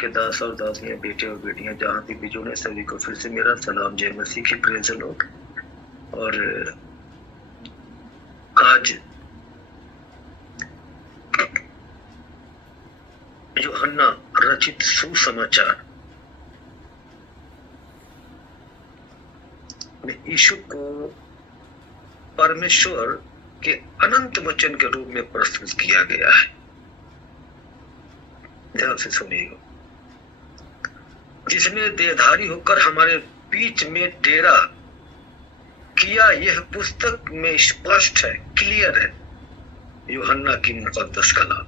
के दास और दासियां, बेटे और बेटियां जहां भी जुड़े सभी को फिर से मेरा सलाम, जय मसीह की, प्रेज़ द लॉर्ड। और आज यूहन्ना रचित सुसमाचार में यीशु को परमेश्वर के अनंत वचन के रूप में प्रस्तुत किया गया है। ध्यान से सुनिएगा। जिसने देहधारी होकर हमारे बीच में डेरा किया, यह पुस्तक में स्पष्ट है, क्लियर है, यूहन्ना की मुकद्दस कलाम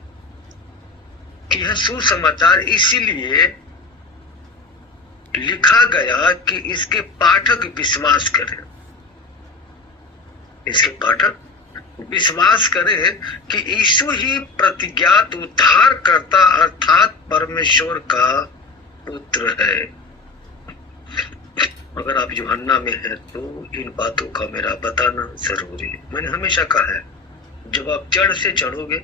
कि यह सुसमाचार इसीलिए लिखा गया कि इसके पाठक विश्वास करें, इसके पाठक विश्वास करें कि यीशु ही प्रतिज्ञात उद्धार करता अर्थात परमेश्वर का पुत्र है। अगर आप यूहन्ना में हैं तो इन बातों का मेरा बताना जरूरी है। मैंने हमेशा कहा है, जब आप जड़ से चढ़ोगे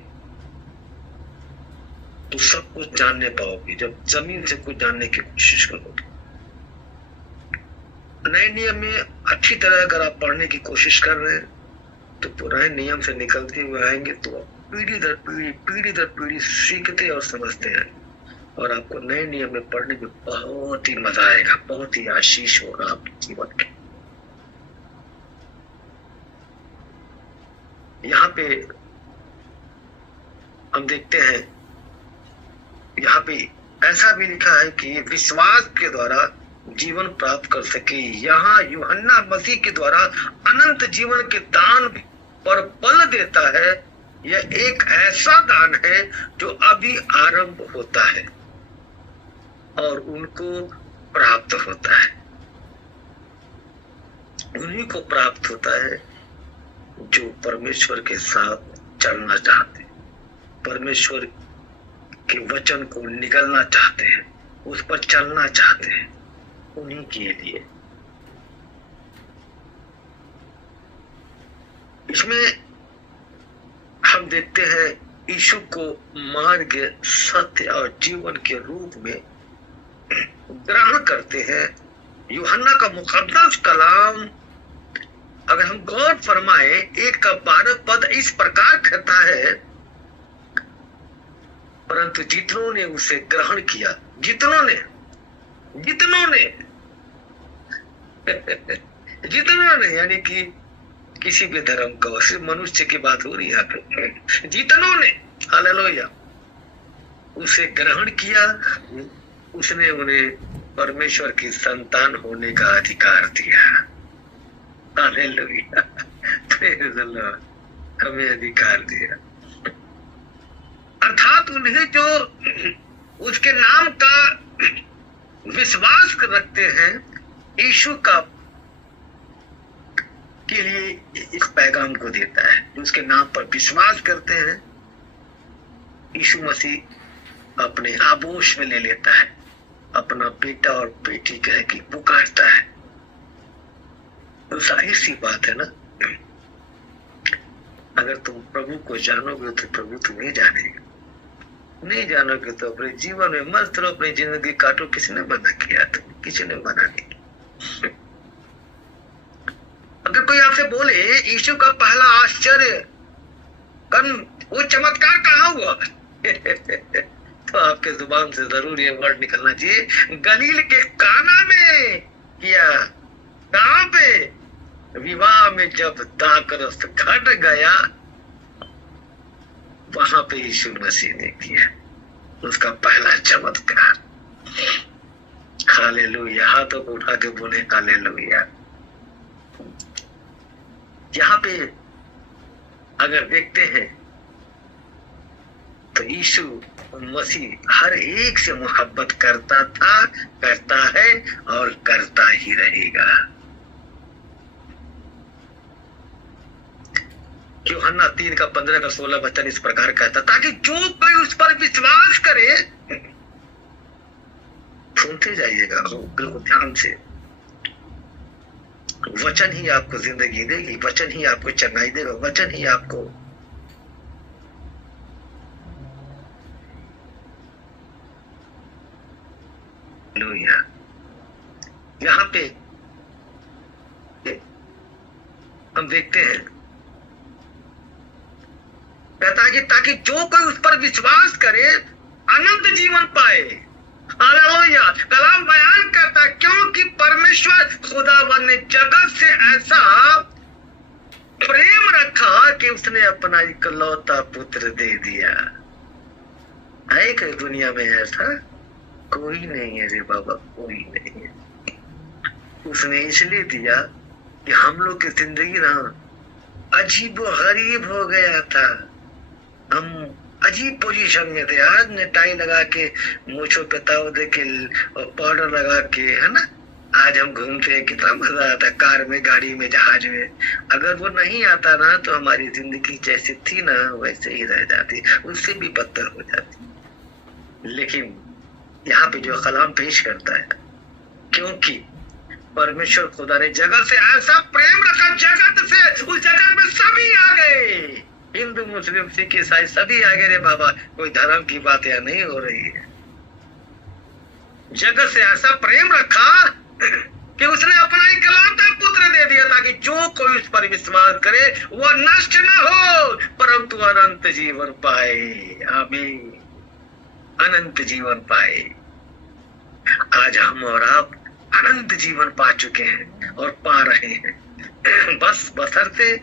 तो सब कुछ जानने पाओगे। जब जमीन से कुछ जानने की कोशिश करोगे, नए नियम में अच्छी तरह अगर आप पढ़ने की कोशिश कर रहे हैं तो पुराने नियम से निकलते हुए आएंगे तो आप पीढ़ी दर पीढ़ी सीखते और समझते हैं, और आपको नए नियम में पढ़ने में बहुत ही मजा आएगा, बहुत ही आशीष होगा आपके जीवन के। यहाँ पे हम देखते हैं, यहाँ पे ऐसा भी लिखा है कि विश्वास के द्वारा जीवन प्राप्त कर सके। यहाँ यूहन्ना मसीह के द्वारा अनंत जीवन के दान पर बल देता है। यह एक ऐसा दान है जो अभी आरंभ होता है और उनको प्राप्त होता है, उन्हीं को प्राप्त होता है जो परमेश्वर के साथ चलना चाहते हैं, परमेश्वर के वचन को निगलना चाहते हैं, उस पर चलना चाहते हैं, उन्हीं के लिए। इसमें हम देखते हैं यीशु को मार्ग, सत्य और जीवन के रूप में ग्रहण करते हैं। यूहन्ना का मुकद्दस कलाम अगर हम गौर फरमाए, 1:12 इस प्रकार कहता है, परंतु जितनों ने उसे ग्रहण किया, जितनों ने यानी कि किसी भी धर्म का, सिर्फ मनुष्य की बात हो रही है, जितनों ने हालेलुया उसे ग्रहण किया, उसने उन्हें परमेश्वर की संतान होने का अधिकार दिया। हालेलुया, प्रेज़ द लॉर्ड, हमें अधिकार दिया, अर्थात उन्हें जो उसके नाम का विश्वास रखते हैं, यीशु का के लिए इस पैगाम को देता है। जो उसके नाम पर विश्वास करते हैं, यीशु मसीह अपने आगोश में ले लेता है, अपना बेटा और बेटी कह के पुकारता है। तो जाहिर सी बात है ना, अगर तुम प्रभु को जानोगे तो प्रभु तुम्हें जानेगा, नहीं जानोगे तो अपने जीवन में मस्त रहो, अपनी जिंदगी काटो। किसने मना किया? तुम, किसी ने मना नहीं किया। अगर कोई आपसे बोले यीशु का पहला आश्चर्य कर्म, वो चमत्कार कहाँ हुआ तो आपके जुबान से जरूर ये वर्ड निकलना चाहिए, गलील के काना में किया। कहाँ पे? विवाह में जब दाखरस घट गया, वहां पे यीशु मसीह ने किया उसका पहला चमत्कार। हालेलुया, हाथों को उठा के बोले हालेलुया। यहाँ पे अगर देखते हैं तो यीशु मसीह हर एक से मोहब्बत करता था, करता है और करता ही रहेगा। यूहन्ना 3:15-16 वचन इस प्रकार कहता, ताकि जो कोई उस पर विश्वास करे, सुनते जाइएगा बिल्कुल ध्यान से, वचन ही आपको जिंदगी देगी, वचन ही आपको चंगाई देगा, वचन ही आपको हालेलुया। यहाँ पे हम देखते हैं, कहता है कि ताकि जो कोई उस पर विश्वास करे अनंत जीवन पाए। हालेलुया। कलाम बयान करता है क्योंकि परमेश्वर खुदावन ने जगत से ऐसा प्रेम रखा कि उसने अपना इकलौता पुत्र दे दिया। है कि दुनिया में ऐसा कोई नहीं है रे बाबा, कोई नहीं है। उसने इसलिए दिया कि हम लोग की जिंदगी ना अजीब गरीब हो गया था। हम अजीब पोजीशन में थे। आज ने टाई लगा के, मूछों पे ताव दे के और पाउडर लगा के, है ना, आज हम घूमते हैं, कितना मजा आता है कार में, गाड़ी में, जहाज में। अगर वो नहीं आता ना तो हमारी जिंदगी जैसी थी ना वैसे ही रह जाती, उससे भी बदतर हो जाती। लेकिन यहाँ पे जो कलाम पेश करता है, क्योंकि परमेश्वर खुदा ने जगत से ऐसा प्रेम रखा, जगत से, उस जगत में सभी आ गए, हिंदू मुस्लिम सिख ईसाई सभी आ गए रे बाबा। कोई धर्म की बात यहाँ नहीं हो रही है। जगत से ऐसा प्रेम रखा कि उसने अपना इकलौता पुत्र दे दिया ताकि जो कोई उस पर विश्वास करे वह नष्ट न हो परंतु अनंत जीवन पाए। आमीन। अनंत जीवन पाए। आज हम और आप अनंत जीवन पा चुके हैं और पा रहे हैं, बस बशर्ते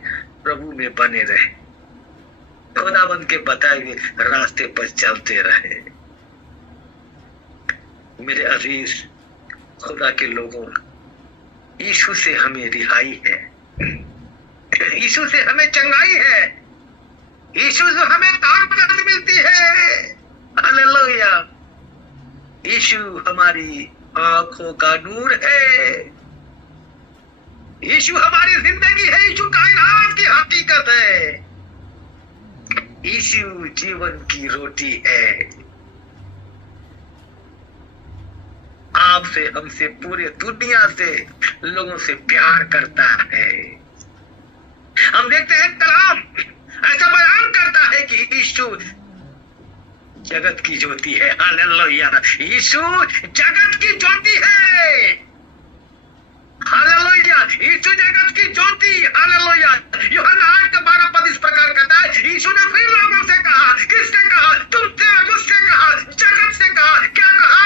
प्रभु में बने रहे, खुदाबंद के बताए हुए रास्ते पर चलते रहे। मेरे अजीज खुदा के लोगों, यीशु से हमें रिहाई है, यीशु से हमें चंगाई है, यीशु से हमें ताकत मिलती है। हालेलुया। यीशु हमारी आंखों का नूर है, यीशु हमारी जिंदगी है, यीशु कायनात की हकीकत है, यीशु जीवन की रोटी है। आपसे, हमसे, पूरे दुनिया से, लोगों से प्यार करता है। हम देखते हैं कलाम ऐसा बयान करता है कि यीशु जगत की ज्योति है। हालेलुया। यीशु जगत की ज्योति है। हालेलुया। यीशु जगत की ज्योति। हालेलुया। यूहन्ना 8:12 इस प्रकार कहता है, यीशु ने फिर लोगों से कहा, किसने कहा? तुमसे, मुझसे कहा, जगत से कहा। क्या कहा?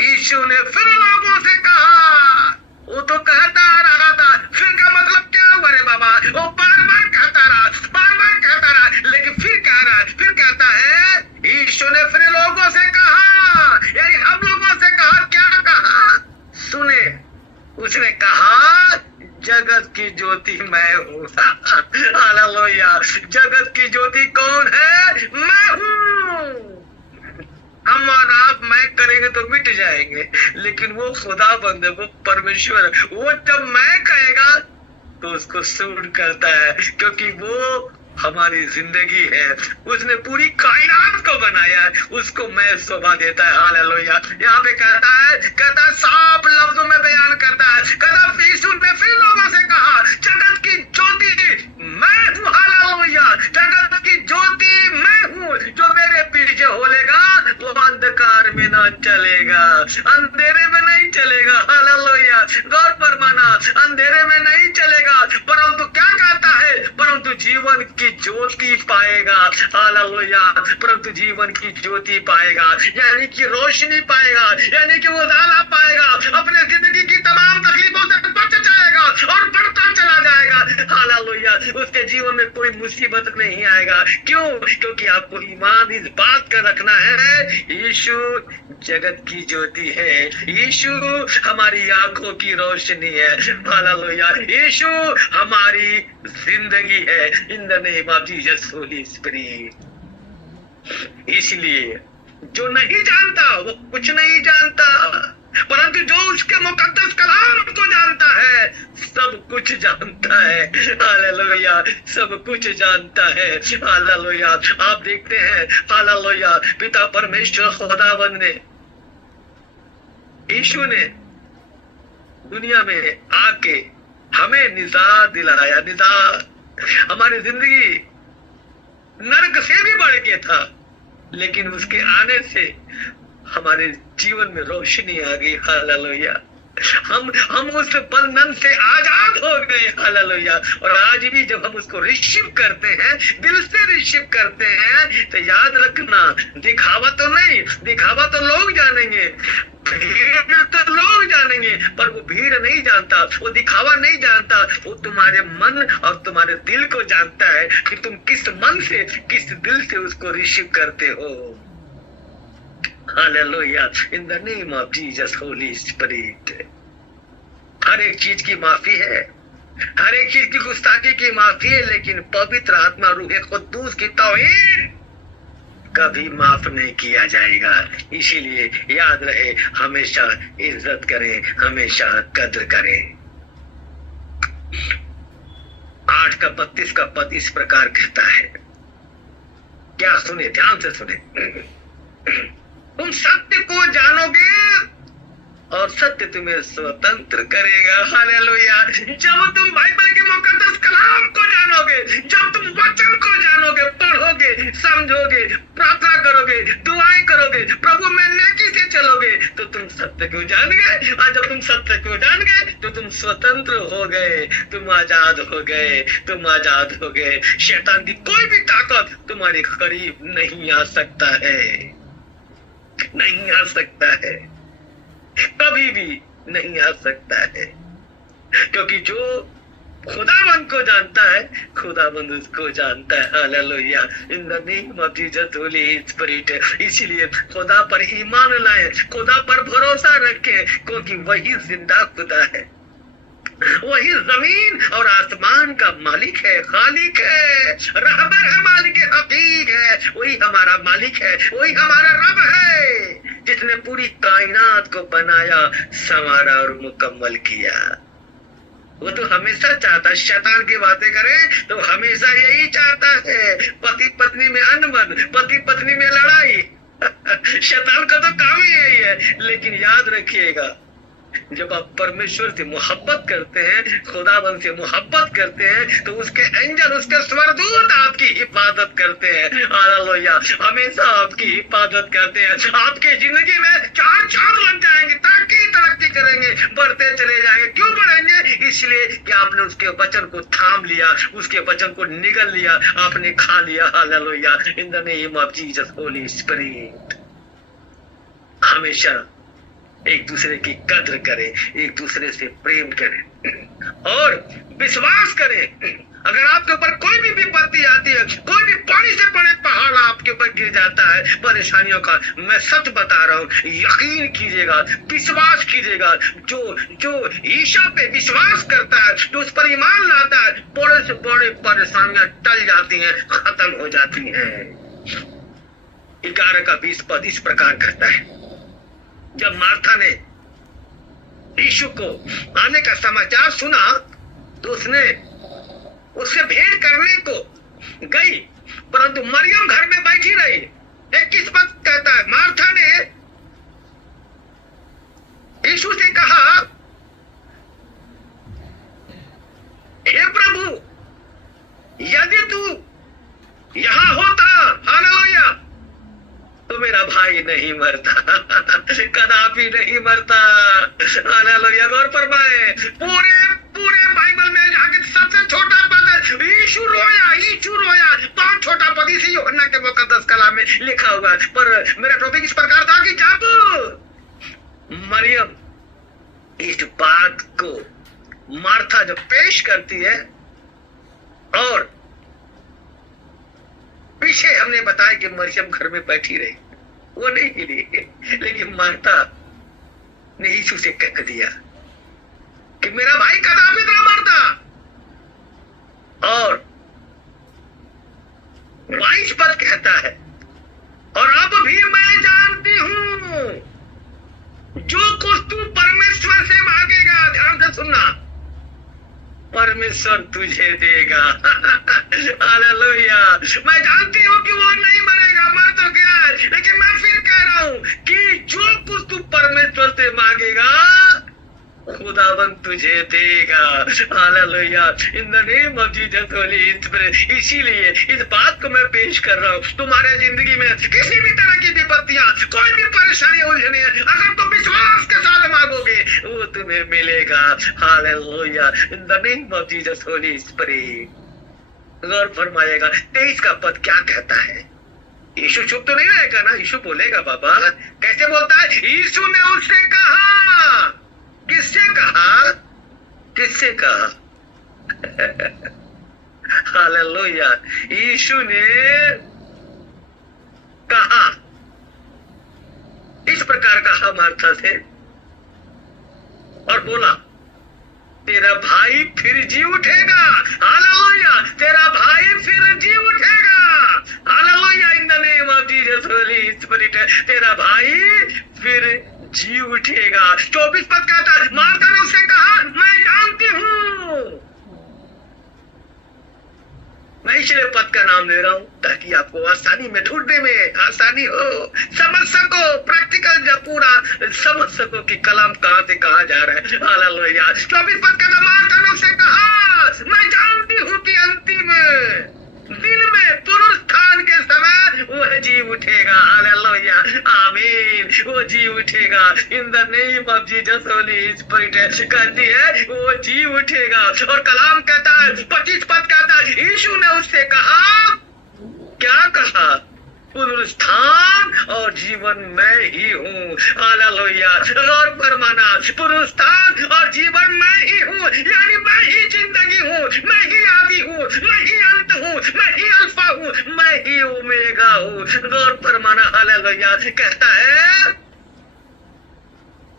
यीशु ने फिर लोगों से कहा। वो तो कहता आ रहा था, फिर का मतलब क्या हुआ रे बाबा? वो बार बार कहता रहा, बार बार कहता रहा, लेकिन फिर कह रहा है, फिर कहता है, यीशु ने फिर लोगों से कहा, यानी हम लोगों से कहा। क्या कहा? सुने, उसने कहा जगत की ज्योति मैं हूँ। हालेलुया। जगत की ज्योति कौन है? मैं हूँ। हम और आप मैं करेंगे तो मिट जाएंगे, लेकिन वो खुदा बंद है, वो परमेश्वर, वो जब मैं कहेगा तो उसको सूट करता है, क्योंकि वो हमारी जिंदगी है। उसने पूरी कायनात को बनाया है, उसको मैं शोभा देता है। हालेलुया। यहाँ पे कहता है साफ लफ्जों में बयान करता है, कहता यीशु ने फिर लोगों से कहा, जगत की ज्योति मैं हूँ। हालेलुया। जगत की ज्योति मैं हूँ। जो मेरे पीछे होलेगा वो अंधकार में ना चलेगा, अंधेरे में नहीं चलेगा। हालेलुया। गौर फरमाना, अंधेरे में नहीं चलेगा, परंतु क्या कहता है? परंतु जीवन की ज्योति पाएगा। हालेलुया। परंतु जीवन की ज्योति पाएगा, यानी कि रोशनी पाएगा, यानी कि उजाला पाएगा, अपने जिंदगी की तमाम तकलीफों से बच जाएगा और बढ़ता चला जाएगा। हालेलुया। उसके जीवन में कोई मुसीबत नहीं आएगा। क्यों? क्योंकि आपको ईमान इस बात का रखना है, यीशु जगत की ज्योति है, यीशु हमारी आंखों की रोशनी है। हालेलुया। यीशु हमारी जिंदगी है। इन the name of Jesus Holy spirit. इसलिए जो नहीं जानता वो कुछ नहीं जानता, परंतु जो उसके मुकद्दस कलाम को जानता है सब कुछ जानता है। हालेलुया। सब कुछ जानता है। हालेलुया। आप देखते हैं, हालेलुया, पिता परमेश्वर खुदावन ने, यीशु ने दुनिया में आके हमें निजात दिलाया। निजात। हमारी जिंदगी नरक से भी बढ़ के था, लेकिन उसके आने से हमारे जीवन में रोशनी आ गई। हालेलुया। हम उस बंधन से आजाद हो गए। हालेलुया। और आज भी जब हम उसको रिसीव करते हैं, दिल से रिसीव करते हैं, तो याद रखना, दिखावा तो नहीं, दिखावा तो लोग जानेंगे, भीड़ तो लोग जानेंगे, पर वो भीड़ नहीं जानता, वो दिखावा नहीं जानता, वो तुम्हारे मन और तुम्हारे दिल को जानता है कि तुम किस मन से, किस दिल से उसको रिसीव करते हो। Hallelujah. In the name of Jesus Holy Spirit. हर एक चीज की माफी है, हर एक चीज की गुस्ताखी की माफी है, लेकिन पवित्र आत्मा रूह कुद्दूस की तौहीन कभी माफ नहीं किया जाएगा। इसीलिए याद रहे, हमेशा इज्जत करें, हमेशा कद्र करें। 8 का 32 का पद इस प्रकार कहता है, क्या सुने, ध्यान से सुने। तुम सत्य को जानोगे और सत्य तुम्हें स्वतंत्र करेगा। हालेलुया। जब तुम बाइबल के मुकद्दस कलाम को जानोगे, जब तुम वचन को जानोगे, पढ़ोगे, समझोगे, प्रार्थना करोगे, दुआएं करोगे, प्रभु में नेकी से चलोगे, तो तुम सत्य को जान गए। और जब तुम सत्य को जान गए तो तुम स्वतंत्र हो गए, तुम आजाद हो गए, तुम आजाद हो गए। शैतान की कोई भी ताकत तुम्हारे करीब नहीं आ सकता है, नहीं आ सकता है, कभी भी नहीं आ सकता है, क्योंकि जो खुदाबंद को जानता है, खुदाबंद उसको जानता है। Hallelujah. In the name of Jesus Holy spirit. इसीलिए खुदा पर ईमान लाएं, खुदा पर भरोसा रखें, क्योंकि वही जिंदा खुदा है, वही जमीन और आसमान का मालिक है, खालिक है, रहबर है, मालिक है, हकीक है, वही हमारा मालिक है, वही हमारा रब है, जिसने पूरी कायनात को बनाया, संवारा और मुकम्मल किया। वो तो हमेशा चाहता है, शैतान की बातें करे तो हमेशा यही चाहता है, पति पत्नी में अनबन, पति पत्नी में लड़ाई। शैतान का तो काम ही यही है। लेकिन याद रखिएगा, जब आप परमेश्वर से मोहब्बत करते हैं, खुदाबंद से मोहब्बत करते हैं, तो उसके एंजल, उसके स्वर्गदूत आपकी हिफाजत करते हैं। हालेलुया। हमेशा आपकी हिफाजत करते हैं। आपकी जिंदगी में 4 चांद लग जाएंगे, तरक्की तरक्की करेंगे, बढ़ते चले जाएंगे। क्यों बढ़ेंगे? इसलिए कि आपने उसके वचन को थाम लिया, उसके वचन को निगल लिया, आपने खा लिया। Hallelujah. In the name of Jesus Holy spirit. हमेशा एक दूसरे की कद्र करें, एक दूसरे से प्रेम करें और विश्वास करें। अगर आपके ऊपर कोई भी विपत्ति आती है, कोई भी पानी से बड़े पहाड़ आपके ऊपर गिर जाता है परेशानियों का, मैं सच बता रहा हूँ, यकीन कीजिएगा, विश्वास कीजिएगा, जो ईशा पे विश्वास करता है, जो उस पर ईमान लाता है, बड़े से बड़े परेशानियां टल जाती हैं, खत्म हो जाती हैं। 11 का 20 पद इस प्रकार कहता है, जब मार्था ने यीशु को आने का समाचार सुना तो उससे भेंट करने को गई, परंतु मरियम घर में बैठी रही। 21 पद कहता है, मार्था ने यीशु से कहा, हे प्रभु, यदि तू यहां होता, हालेलुया, तो मेरा भाई नहीं मरता, कदापि नहीं मरता। हालेलुया। गौर फरमाए, पूरे बाइबल में जाके सबसे छोटा पद यीशु रोया, बहुत छोटा पद इसी यूहन्ना के मुकद्दस कलाम में लिखा हुआ है। पर मेरा टॉपिक इस प्रकार था कि जब मरियम इस बात को मार्था जब पेश करती है, और पीछे हमने बताया कि मरियम घर में बैठी रही, वो नहीं हिली, लेकिन मार्था ने यीशु से कह दिया कि मेरा भाई कदापि न मरता। और 22 पद कहता है, और अब भी मैं जानती हूं, जो कुछ तू परमेश्वर से मांगेगा, ध्यान से सुनना, परमेश्वर तुझे देगा। हालेलुया। मैं जानती हूँ कि वो नहीं मरेगा, मर तो गया है, लेकिन मैं फिर कह रहा हूँ कि जो कुछ तू परमेश्वर से मांगेगा खुदावन तुझे देगा। Hallelujah, in the name of Jesus Holy spirit. इसीलिए इस बात को मैं पेश कर रहा हूँ, तुम्हारे जिंदगी में किसी भी तरह की विपत्तियां, कोई भी परेशानी उलझने, अगर तुम विश्वास के साथ मांगोगे वो तुम्हें मिलेगा। Hallelujah, in the name of Jesus Holy Spirit. गौर फरमाइएगा 23 का पद क्या कहता है। यीशु चुप तो नहीं रहेगा ना, यीशु बोलेगा बाबा। कैसे बोलता है? यीशु ने उससे कहा। किससे कहा? किससे कहा? हालेलुया, यीशु ने कहा। इस प्रकार कहा मार्था से और बोला, तेरा भाई फिर जी उठेगा। हालेलुया, तेरा भाई फिर जी उठेगा। Hallelujah, in the name of Jesus Holy spirit. तेरा भाई फिर जी उठेगा। 24 पद कहता है, मार्था ने उससे कहा, मैं जानती हूँ। मैं इसलिए पद का नाम ले रहा हूं ताकि आपको आसानी में ढूंढने में आसानी हो, समझ सको, प्रैक्टिकल जब पूरा समझ सको कि कलाम कहां से कहां जा रहा है। हालेलुया, 24 पद का मार्था ने उससे कहा, मैं जानती हूं कि अंतिम दिन में पुनरुत्थान के समय वह जी उठेगा। हालेलुया, आमीन, वो जी उठेगा। इन the name of Jesus Holy spirit कहती है वो जी उठेगा। और कलाम कहता है 25 पद कहता है, यीशु ने उससे कहा, क्या कहा? पुनरुत्थान और जीवन मैं ही हूँ। हालेलुया, और फरमाना, पुनरुत्थान और जीवन मैं ही हूँ, यानी मैं ही जिंदगी हूँ, मैं ही आदि हूँ, मैं ही अंत हूँ, मैं ही अल्फा हूँ, मैं ही ओमेगा हूँ। और फरमाना, हालेलुया, कहता है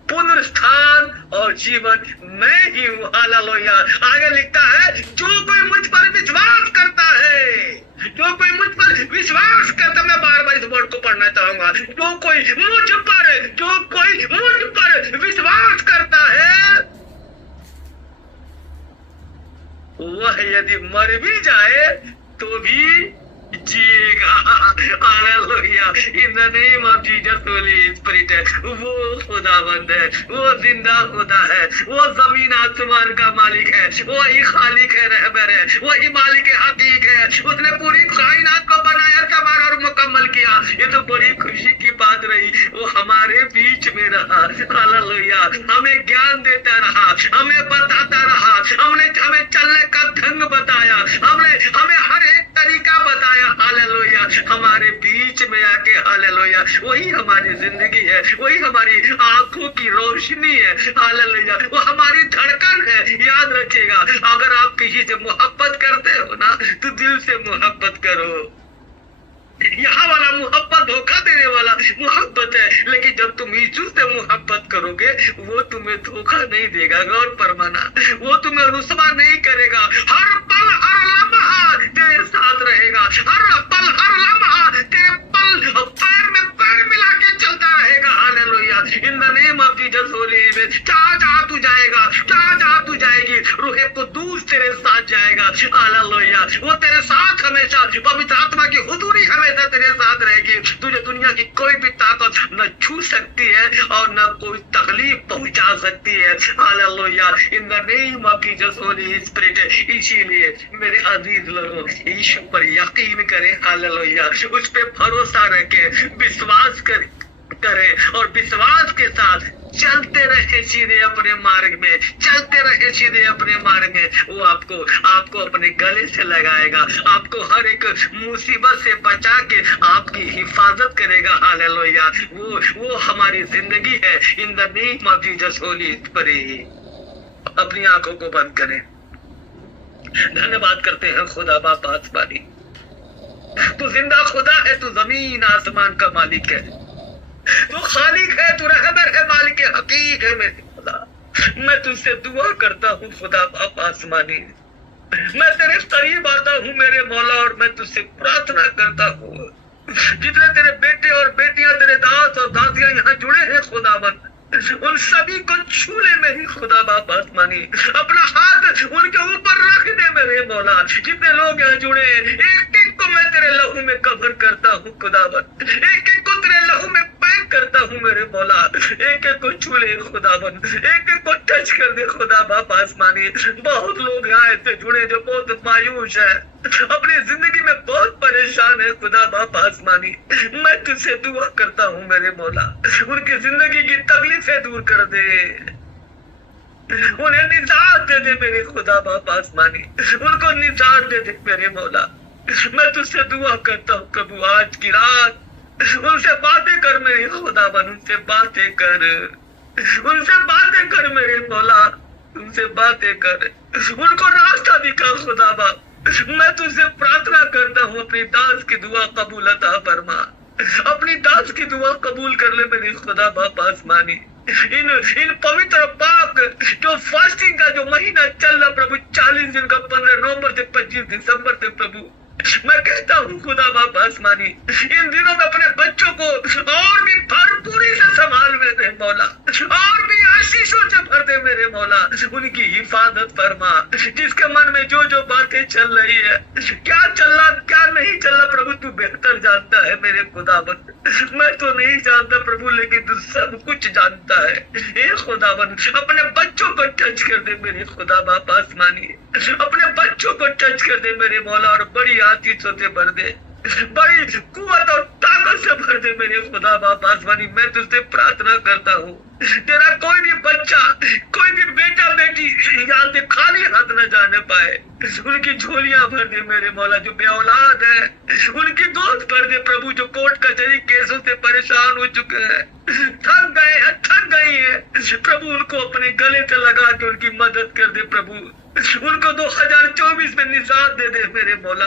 पुनरुत्थान और जीवन मैं ही हूँ। हालेलुया, आगे लिखता है, जो कोई मुझ पर विश्वास करता है, जो कोई मुझ पर विश्वास करता, मैं बार बार इस वर्ड को पढ़ना चाहूंगा, जो कोई मुझ पर विश्वास करता है वह यदि मर भी जाए तो भी जिएगा। Hallelujah, in the name of Jesus Holy Spirit. वो खुदावंद है, वो जिंदा खुदा है, वो जमीन आसमान का मालिक है, वही खालिक है, रहबर है, वही मालिक हकीक है। उसने पूरी कायनात को बनाया, संवारा और मुकम्मल किया। ये तो बड़ी खुशी की बात रही, वो हमारे बीच में रहा। हालेलुया, हमें ज्ञान देता रहा, हमें बताता रहा, हमें चलने का ढंग बताया, हमें हर एक तरीका बताया। हालेलुया, हमारे बीच में आके, हालेलुया, वही हमारी जिंदगी है, वही हमारी आंखों की रोशनी है। हालेलुया, वो हमारी धड़कन है। याद रखिएगा, अगर आप किसी से मोहब्बत करते हो ना तो दिल से मोहब्बत करो। यहाँ वाला मोहब्बत धोखा देने वाला मोहब्बत है, लेकिन जब तुम यीशु से मोहब्बत करोगे वो तुम्हें धोखा नहीं देगा। गौर फरमाना, वो तुम्हें रुस्वा नहीं करेगा। हर पल हर लम्हा तेरे साथ रहेगा, हर पल हर लम्हा तेरे पैर में पैर मिला के चलता रहेगा। Hallelujah, in the name of Jesus Holi में जहाँ तू जाएगा, जहाँ तू जाएगी, रूहे कुद्दूस तेरे साथ जाएगा। हालेलुया, वो तेरे साथ हमेशा, पवित्र आत्मा की हुजूरी हमेशा तेरे साथ रहेगी। तुझे दुनिया की कोई भी ताकत न छू सकती है और न कोई तकलीफ पहुंचा सकती है। Hallelujah, in the name of Jesus Holy spirit. इसीलिए मेरे अजीज लोगों, यीशु पर यकीन करें। हालेलुया, उस पे भरोसा रखें, विश्वास करें और विश्वास के साथ चलते रहे सीधे अपने मार्ग में, चलते रहे सीधे अपने मार्ग में। वो आपको अपने गले से लगाएगा, आपको हर एक मुसीबत से बचा के आपकी हिफाजत करेगा। हालेलुया, वो हमारी जिंदगी है। इन the name of Jesus Holy spirit. अपनी आंखों को बंद करें, धन्यवाद करते हैं खुदा बाप आसमानी। तू जिंदा खुदा है, तू जमीन आसमान का मालिक है, तू खालिक है, तू रहबर है, मालिक हकीक है। मेरे खुदा, मैं तुझसे दुआ करता हूँ खुदा बाप आसमानी, मैं तेरे करीब आता हूँ मेरे मौला, और मैं तुझसे प्रार्थना करता हूँ जितने तेरे बेटे और बेटियां, तेरे दास और दासियां यहाँ जुड़े हैं खुदावंद, उन सभी को छूने में ही खुदा बाप आसमानी अपना हाथ उनके ऊपर रख दे मेरे मौला। जितने लोग यहाँ जुड़े, एक एक को मैं तेरे लहू में कवर करता हूँ खुदावंद, एक एक को तेरे लहू में पैक करता हूँ मेरे मौला, एक एक को छू ले खुदावन, एक एक को टच कर दे खुदा बाप आसमानी। बहुत लोग यहाँ ऐसे जुड़े जो बहुत मायूस है, अपनी जिंदगी में बहुत परेशान है खुदा बाप आसमानी। मैं तुझसे दुआ करता हूँ मेरे मौला, उनकी जिंदगी की तकलीफें दूर कर दे, उन्हें निजात दे दे मेरे खुदा बाप आसमानी, उनको निजात दे दे मेरे मौला। मैं तुझसे दुआ करता हूँ प्रभु, आज की रात उनसे बातें कर मेरे खुदावन, उनसे बातें कर, उनसे बातें कर मेरे मौला, उनसे बातें कर, उनको रास्ता दिखा खुदा बाप। मैं तुझसे प्रार्थना करता हूँ, अपनी दास की दुआ कबूल अता फरमा, अपनी दास की दुआ कबूल कर ले मेरे खुदा बाप आसमानी। इन पवित्र पाक जो फास्टिंग का जो महीना चल रहा प्रभु, 40 दिन का 15 नवंबर से 25 दिसंबर से प्रभु, मैं कहता हूँ खुदा बाप आसमानी, इन दिनों में अपने बच्चों को और भी भरपूरी से संभाल मेरे मौला, और भी आशीषों से भर दे मेरे मौला, उनकी हिफाजत फरमा। जिसके मन में जो जो बातें चल रही है, क्या चल रहा क्या नहीं चल रहा प्रभु, तू बेहतर जानता है मेरे खुदावन। मैं तो नहीं जानता प्रभु, लेकिन तू सब कुछ जानता है। हे खुदावन, अपने बच्चों को टच कर दे मेरे खुदा बाप आसमानी, अपने बच्चों को टच कर दे मेरे मौला, और बड़ी आशीषों से भर दे, बड़ी कुव्वत और ताकत से भर दे मेरे खुदा बाप आसमानी। मैं तुझसे प्रार्थना करता हूँ, तेरा कोई भी बच्चा, कोई भी बेटा बेटी यहाँ से खाली हाथ न जाने पाए, उनकी झोलियां भर दे मेरे मौला। जो बेऔलाद है उनकी गोद भर दे प्रभु, जो कोर्ट कचहरी केसों से परेशान हो चुके हैं, थक गए हैं, थक गई है प्रभु, उनको अपने गले से लगा के उनकी मदद कर दे प्रभु, उनको 2024 में निजात दे दे मेरे मौला,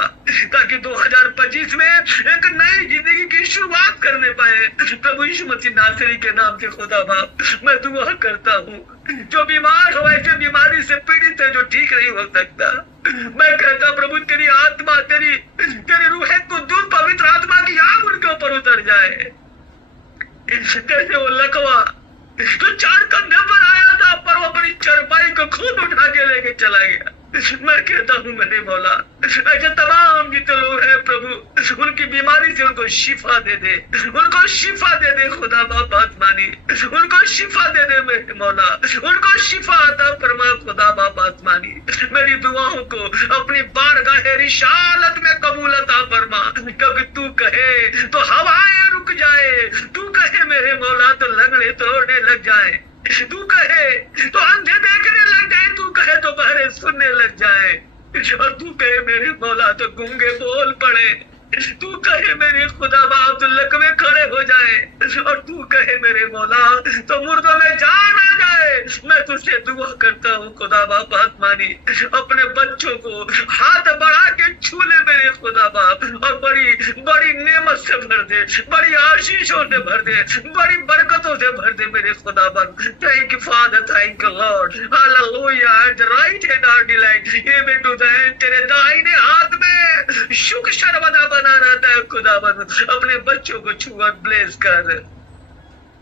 ताकि 2025 में एक नई जिंदगी की शुरुआत करने पाए प्रभु यीशु मसीह नासरी के नाम से खुदा बाप। मैं दुआ करता हूँ, जो बीमार हो, ऐसे बीमारी से पीड़ित है जो ठीक नहीं हो सकता, मैं कहता प्रभु तेरी आत्मा, तेरी रूह को दूर, पवित्र आत्मा की आग उनके ऊपर उतर जाए। जैसे वो लकवा तो 4 कंधे पर आया था, पर वो अपनी चरपाई को खुद उठा के लेके चला गया। मैं कहता हूँ मेरे मौला, ऐसे तमाम जितने लोग हैं प्रभु, उनकी बीमारी से उनको शिफा दे दे, उनको शिफा दे दे खुदा बाप आसमानी, उनको शिफा दे दे मेरे मौला, उनको शिफा अता फरमा खुदा बाप आसमानी। मेरी दुआओं को अपनी बारगाह रिसालत में कबूल अता फरमा, क्योंकि तू कहे तो हवाएं रुक जाए, तू कहे मेरे मौला तो लंगड़े तोड़ने लग जाए, तू कहे तो अंधे देखने लग जाए, तू कहे तो बहरे सुनने लग जाए, और तू कहे मेरे मौला तो गूंगे बोल पड़े, तू कहे मेरे खुदा बाप तो लकवे खड़े हो जाए, और तू कहे मेरे मौला तो मुर्दों में जान आ जाए। मैं तुझसे दुआ करता हूँ खुदा बाप आसमानी, अपने बच्चों को हाथ बढ़ा के छू ले मेरे खुदा बाप, और बड़ी बड़ी नेमत से भर दे, बड़ी आशीषों से भर दे, बड़ी बरकतों से भर दे मेरे खुदा बाप। Thank you father, thank you lord, hallelujah. At the right hand our delight, even to the end, तेरे दाहिने हाथ में सुख सर्वदा बना रहता है खुदावन। अपने बच्चों को छू और ब्लेस कर।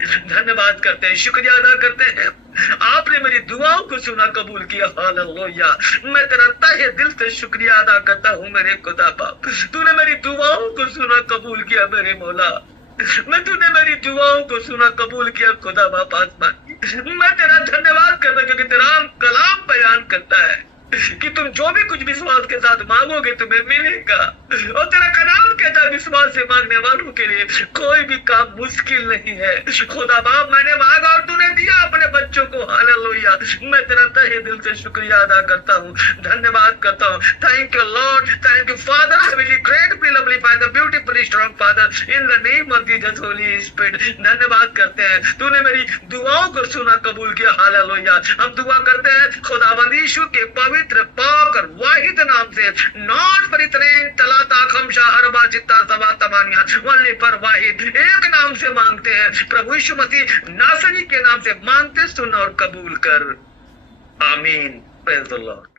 धन्यवाद करते हैं, शुक्रिया अदा करते हैं, आपने मेरी दुआओं को सुना, कबूल किया। हालेलुया। मैं तेरा तहे दिल से शुक्रिया अदा करता हूँ मेरे खुदा बाप, तूने मेरी दुआओं को सुना, कबूल किया मेरे मौला। तूने मेरी दुआओं को सुना, कबूल किया खुदा बाप आसमान। मैं तेरा धन्यवाद करता हूँ, क्योंकि तेरा कलाम बयान करता है कि तुम जो भी कुछ विश्वास के साथ मांगोगे तुम्हें मिलेगा, और तेरा कलाम कहता है विश्वास से मांगने वालों के लिए कोई भी काम मुश्किल नहीं है। खुदा बाप, मैंने मांगा और तूने दिया अपने बच्चों को। हालेलुया। मैं तेरा तहे दिल से शुक्रिया अदा करता हूँ, धन्यवाद करता हूँ। Thank you Lord, thank you father. I will gratefully lovely father, beautifully strong father, in the name of Jesus Holy spirit. धन्यवाद करते हैं, तूने मेरी दुआओं को सुना, कबूल किया। हालेलुया। हम दुआ करते हैं खुदावंद यीशु के पवित्र पाक और वाहिद नाम से, नॉट पर इतने तलाता खमशा अरबा जित्ता सवा तमानिया, वल्ली पर वाहिद एक नाम से मांगते हैं, प्रभु यीशु मसीह नासरी के नाम से मांगते, सुन और कबूल कर। आमीन। Praise the Lord.